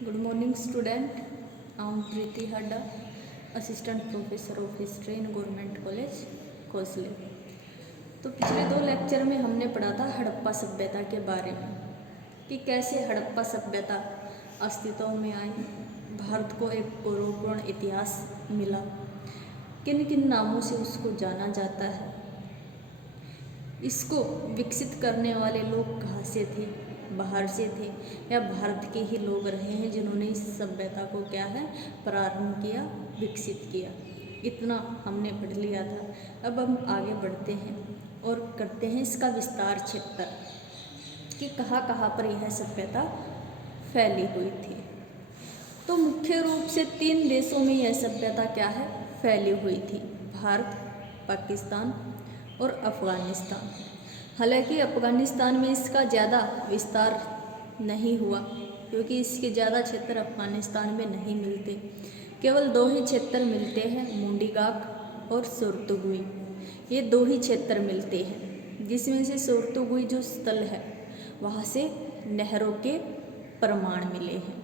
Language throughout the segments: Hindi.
Good morning, student. I am Preeti Hadda, Assistant Professor of History in Government College, Kosle. तो पिछले 2 लेक्चर में हमने पढ़ा था हड़प्पा सभ्यता के बारे में कि कैसे हड़प्पा सभ्यता अस्तित्व में आई, भारत को एक गौरवपूर्ण इतिहास मिला, किन किन नामों से उसको जाना जाता है, इसको विकसित करने वाले लोग कहाँ से थे, बाहर से थे या भारत के ही लोग रहे हैं जिन्होंने इस सभ्यता को क्या है प्रारंभ किया, विकसित किया। इतना हमने पढ़ लिया था। अब हम आगे बढ़ते हैं और करते हैं इसका विस्तार क्षेत्र कि कहाँ कहाँ पर यह सभ्यता फैली हुई थी। तो मुख्य रूप से 3 देशों में यह सभ्यता क्या है फैली हुई थी, भारत, पाकिस्तान और अफ़गानिस्तान। हालांकि अफ़गानिस्तान में इसका ज़्यादा विस्तार नहीं हुआ क्योंकि इसके ज़्यादा क्षेत्र अफ़गानिस्तान में नहीं मिलते, केवल 2 ही क्षेत्र मिलते हैं, मुंडीगाक और सोर्तुगुई। ये 2 ही क्षेत्र मिलते हैं, जिसमें से सोर्तुगुई जो स्थल है वहाँ से नहरों के प्रमाण मिले हैं।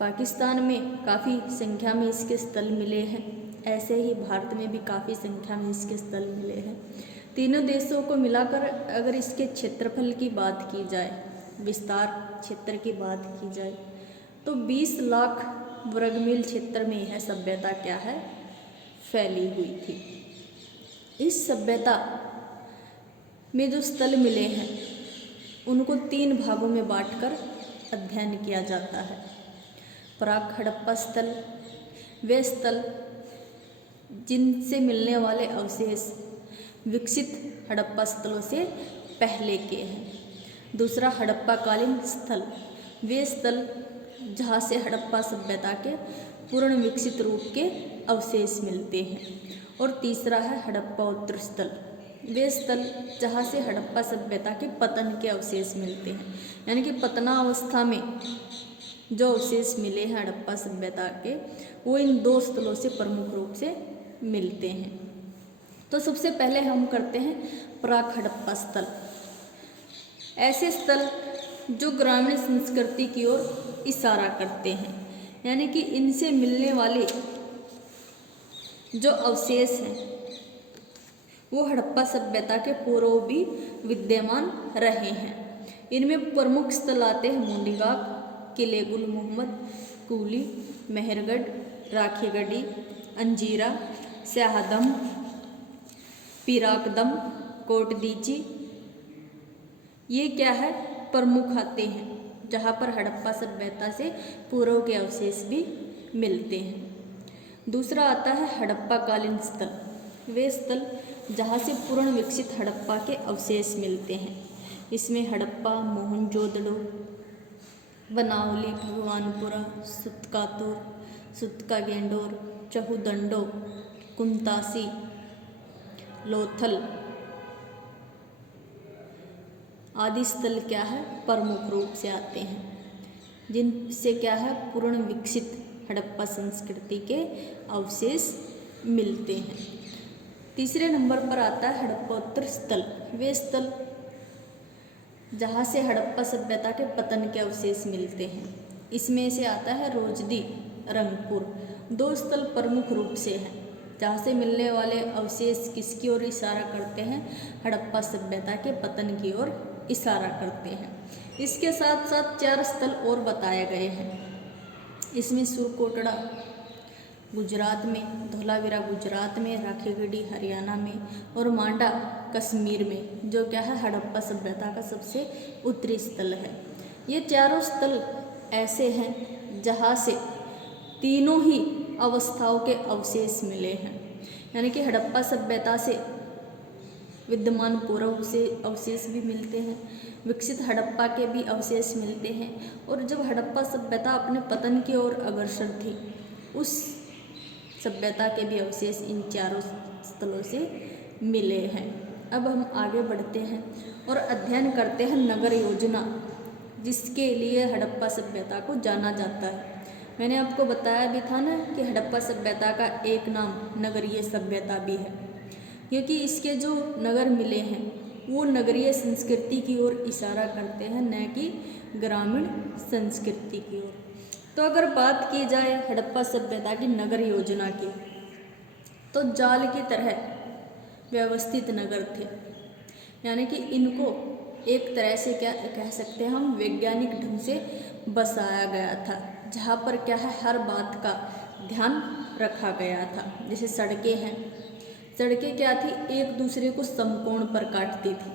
पाकिस्तान में काफ़ी संख्या में इसके स्थल मिले हैं, ऐसे ही भारत में भी काफ़ी संख्या में इसके स्थल मिले हैं। तीनों देशों को मिलाकर अगर इसके क्षेत्रफल की बात की जाए, विस्तार क्षेत्र की बात की जाए, तो 20 लाख वर्ग मील क्षेत्र में यह सभ्यता क्या है फैली हुई थी। इस सभ्यता में जो स्थल मिले हैं उनको 3 भागों में बांटकर अध्ययन किया जाता है। प्राक हड़प्पा स्थल, वे स्थल जिनसे मिलने वाले अवशेष विकसित हड़प्पा स्थलों से पहले के हैं। दूसरा हड़प्पा कालीन स्थल, वे स्थल जहाँ से हड़प्पा सभ्यता के पूर्ण विकसित रूप के अवशेष मिलते हैं। और तीसरा है हड़प्पोत्तर स्थल, वे स्थल जहाँ से हड़प्पा सभ्यता के पतन के अवशेष मिलते हैं, यानी कि पतनावस्था में जो अवशेष मिले हैं हड़प्पा सभ्यता के वो इन 2 स्थलों से प्रमुख रूप से मिलते हैं। तो सबसे पहले हम करते हैं प्राक हड़प्पा स्थल। ऐसे स्थल जो ग्रामीण संस्कृति की ओर इशारा करते हैं, यानी कि इनसे मिलने वाले जो अवशेष हैं वो हड़प्पा सभ्यता के पूर्व भी विद्यमान रहे हैं। इनमें प्रमुख स्थल आते हैं मुंडीगाक, किले गुल मोहम्मद, कूली, मेहरगढ़, राखीगढ़ी, अंजीरा, स्याहदम, पीराकदम, कोटदीची, ये क्या है प्रमुख आते हैं जहाँ पर हड़प्पा सभ्यता से पूर्व के अवशेष भी मिलते हैं। दूसरा आता है हड़प्पा कालीन स्थल, वे स्थल जहाँ से पूर्ण विकसित हड़प्पा के अवशेष मिलते हैं। इसमें हड़प्पा, मोहनजोदड़ो, बनावली, भगवानपुरा, सुतकातुर, सुतकागेंडोर, चहुदंडो, कुंतासी, लोथल आदि स्थल क्या है प्रमुख रूप से आते हैं, जिनसे क्या है पूर्ण विकसित हड़प्पा संस्कृति के अवशेष मिलते हैं। तीसरे नंबर पर आता है हड़प्पोत्तर स्थल, वे स्थल जहाँ से हड़प्पा सभ्यता के पतन के अवशेष मिलते हैं। इसमें से आता है रोजदी, रंगपुर, 2 स्थल प्रमुख रूप से हैं जहाँ से मिलने वाले अवशेष किसकी ओर इशारा करते हैं, हड़प्पा सभ्यता के पतन की ओर इशारा करते हैं। इसके साथ साथ 4 स्थल और बताए गए हैं। इसमें सुरकोटड़ा गुजरात में, धोलावीरा गुजरात में, राखीगढ़ी हरियाणा में और मांडा कश्मीर में, जो क्या है हड़प्पा सभ्यता का सबसे उत्तरी स्थल है। ये चारों स्थल ऐसे हैं जहाँ से तीनों ही अवस्थाओं के अवशेष मिले हैं, यानी कि हड़प्पा सभ्यता से विद्यमान पूर्व से अवशेष भी मिलते हैं, विकसित हड़प्पा के भी अवशेष मिलते हैं, और जब हड़प्पा सभ्यता अपने पतन की ओर अग्रसर थी उस सभ्यता के भी अवशेष इन चारों स्थलों से मिले हैं। अब हम आगे बढ़ते हैं और अध्ययन करते हैं नगर योजना, जिसके लिए हड़प्पा सभ्यता को जाना जाता है। मैंने आपको बताया भी था ना कि हड़प्पा सभ्यता का एक नाम नगरीय सभ्यता भी है, क्योंकि इसके जो नगर मिले हैं वो नगरीय संस्कृति की ओर इशारा करते हैं, न कि ग्रामीण संस्कृति की ओर। तो अगर बात की जाए हड़प्पा सभ्यता की नगर योजना की, तो जाल की तरह व्यवस्थित नगर थे, यानी कि इनको एक तरह से क्या कह सकते हैं हम, वैज्ञानिक ढंग से बसाया गया था, जहाँ पर क्या है हर बात का ध्यान रखा गया था। जैसे सड़कें हैं, सड़कें क्या थी, एक दूसरे को समकोण पर काटती थी,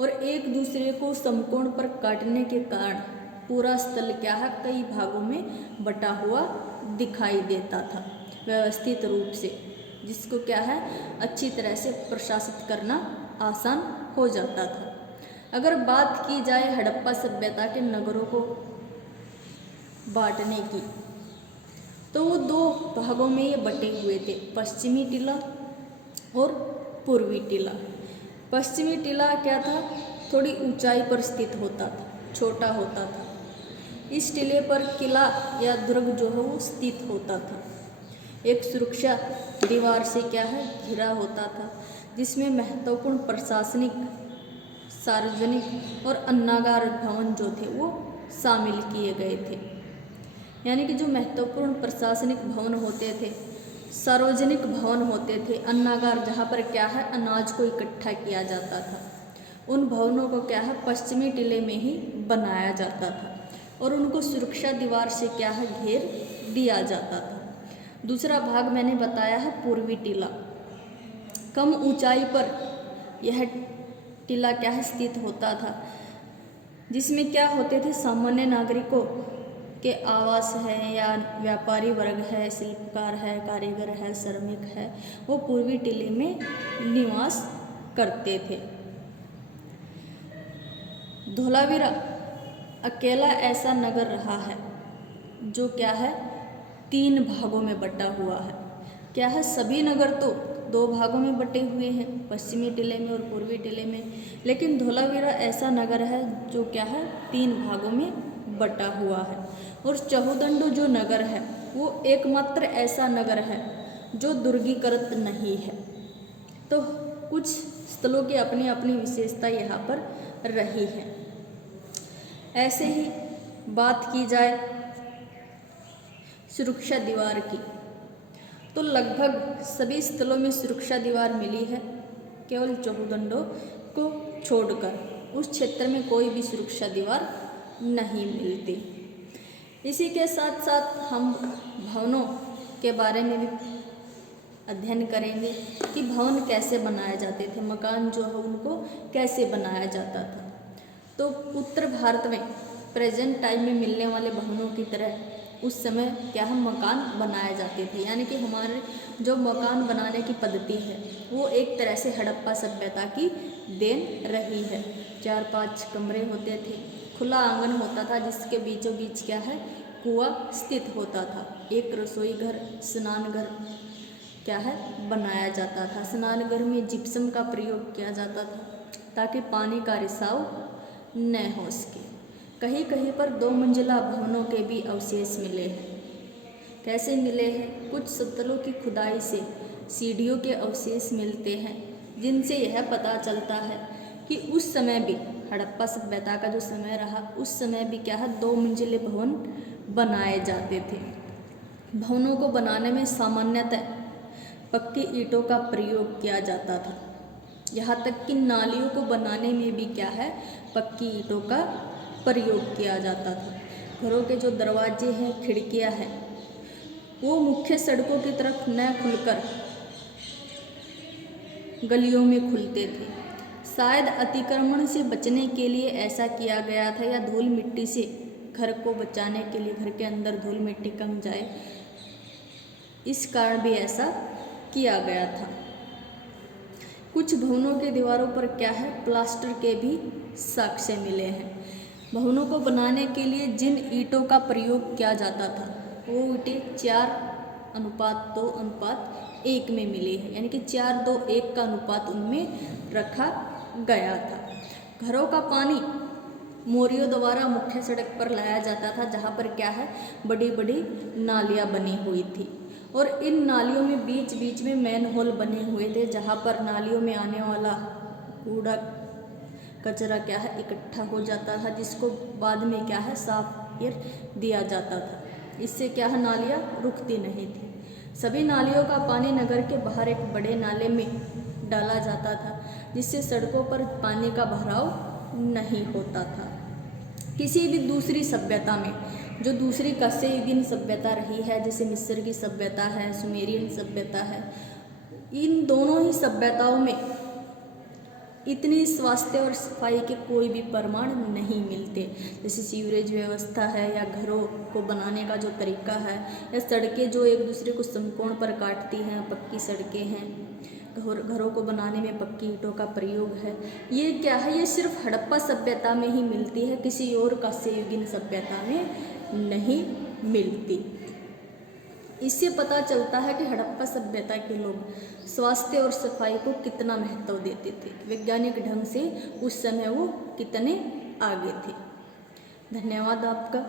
और एक दूसरे को समकोण पर काटने के कारण पूरा स्थल क्या है कई भागों में बटा हुआ दिखाई देता था व्यवस्थित रूप से, जिसको क्या है अच्छी तरह से प्रशासित करना आसान हो जाता था। अगर बात की जाए हड़प्पा सभ्यता के नगरों को बांटने की, तो वो दो भागों में ये बटे हुए थे, पश्चिमी टीला और पूर्वी टीला। पश्चिमी टीला क्या था, थोड़ी ऊंचाई पर स्थित होता था, छोटा होता था। इस टीले पर किला या दुर्ग जो है वो स्थित होता था। एक सुरक्षा दीवार से क्या है घिरा होता था, जिसमें महत्वपूर्ण प्रशासनिक, सार्वजनिक और अन्नागार भवन जो थे वो शामिल किए गए थे। यानी कि जो महत्वपूर्ण प्रशासनिक भवन होते थे, सार्वजनिक भवन होते थे, अन्नागार जहाँ पर क्या है अनाज को इकट्ठा किया जाता था, उन भवनों को क्या है पश्चिमी टीले में ही बनाया जाता था, और उनको सुरक्षा दीवार से क्या है घेर दिया जाता था। दूसरा भाग मैंने बताया है पूर्वी टीला। कम ऊंचाई पर यह टीला क्या है स्थित होता था, जिसमें क्या होते थे सामान्य नागरिकों के आवास है, या व्यापारी वर्ग है, शिल्पकार है, कारीगर है, श्रमिक है, वो पूर्वी टीले में निवास करते थे। धोलावीरा अकेला ऐसा नगर रहा है जो क्या है 3 भागों में बटा हुआ है। क्या है सभी नगर तो 2 भागों में बटे हुए हैं, पश्चिमी टीले में और पूर्वी टीले में, लेकिन धोलावीरा ऐसा नगर है जो क्या है 3 भागों में बटा हुआ है। और चहुदंडो जो नगर है वो एकमात्र ऐसा नगर है जो दुर्गीकृत नहीं है। तो कुछ स्थलों की अपनी अपनी विशेषता यहाँ पर रही है। ऐसे ही बात की जाए सुरक्षा दीवार की, तो लगभग सभी स्थलों में सुरक्षा दीवार मिली है, केवल चहुदंडो को छोड़कर उस क्षेत्र में कोई भी सुरक्षा दीवार नहीं मिलती। इसी के साथ साथ हम भवनों के बारे में भी अध्ययन करेंगे कि भवन कैसे बनाए जाते थे, मकान जो है उनको कैसे बनाया जाता था। तो उत्तर भारत में प्रेजेंट टाइम में मिलने वाले भवनों की तरह उस समय क्या हम मकान बनाए जाते थे, यानी कि हमारे जो मकान बनाने की पद्धति है वो एक तरह से हड़प्पा सभ्यता की देन रही है। 4-5 कमरे होते थे, खुला आंगन होता था जिसके बीचों बीच क्या है कुआं स्थित होता था, एक रसोई घर, स्नान घर क्या है बनाया जाता था। स्नान घर में जिप्सम का प्रयोग किया जाता था ताकि पानी का रिसाव न हो सके। कहीं कहीं पर 2 मंजिला भवनों के भी अवशेष मिले हैं। कैसे मिले हैं? कुछ स्थलों की खुदाई से सीढ़ियों के अवशेष मिलते हैं, जिनसे यह पता चलता है कि उस समय भी हड़प्पा सभ्यता का जो समय रहा उस समय भी क्या है 2 मंजिले भवन बनाए जाते थे। भवनों को बनाने में सामान्यतः पक्की ईंटों का प्रयोग किया जाता था, यहाँ तक कि नालियों को बनाने में भी क्या है पक्की ईंटों का प्रयोग किया जाता था। घरों के जो दरवाजे हैं, खिड़कियां हैं, वो मुख्य सड़कों की तरफ न खुलकर गलियों में खुलते थे। शायद अतिक्रमण से बचने के लिए ऐसा किया गया था, या धूल मिट्टी से घर को बचाने के लिए, घर के अंदर धूल मिट्टी कम जाए, इस कारण भी ऐसा किया गया था। कुछ भवनों के दीवारों पर क्या है प्लास्टर के भी साक्ष्य मिले हैं। भवनों को बनाने के लिए जिन ईंटों का प्रयोग किया जाता था वो ईंटें 4:2:1 में मिली है, यानी कि 4:2:1 का अनुपात उनमें रखा गया था। घरों का पानी मोरियों द्वारा मुख्य सड़क पर लाया जाता था, जहाँ पर क्या है बड़ी बड़ी नालियाँ बनी हुई थी, और इन नालियों में बीच बीच में मैन होल बने हुए थे, जहाँ पर नालियों में आने वाला कूड़ा कचरा क्या है इकट्ठा हो जाता था, जिसको बाद में क्या है साफ केयर दिया जाता था। इससे क्या है, नालियाँ रुकती नहीं थी। सभी नालियों का पानी नगर के बाहर एक बड़े नाले में डाला जाता था, जिससे सड़कों पर पानी का भराव नहीं होता था। किसी भी दूसरी सभ्यता में, जो दूसरी कांस्ययुगीन सभ्यता रही है, जैसे मिस्र की सभ्यता है, सुमेरियन सभ्यता है, इन दोनों ही सभ्यताओं में इतनी स्वास्थ्य और सफाई के कोई भी प्रमाण नहीं मिलते। जैसे सीवरेज व्यवस्था है, या घरों को बनाने का जो तरीका है, या सड़कें जो एक दूसरे को समकोण पर काटती हैं, पक्की सड़कें हैं, घरों को बनाने में पक्की ईंटों का प्रयोग है, ये क्या है, ये सिर्फ हड़प्पा सभ्यता में ही मिलती है, किसी और कांस्ययुगीन सभ्यता में नहीं मिलती। इससे पता चलता है कि हड़प्पा सभ्यता के लोग स्वास्थ्य और सफाई को कितना महत्व देते थे। वैज्ञानिक ढंग से उस समय वो कितने आगे थे। धन्यवाद आपका।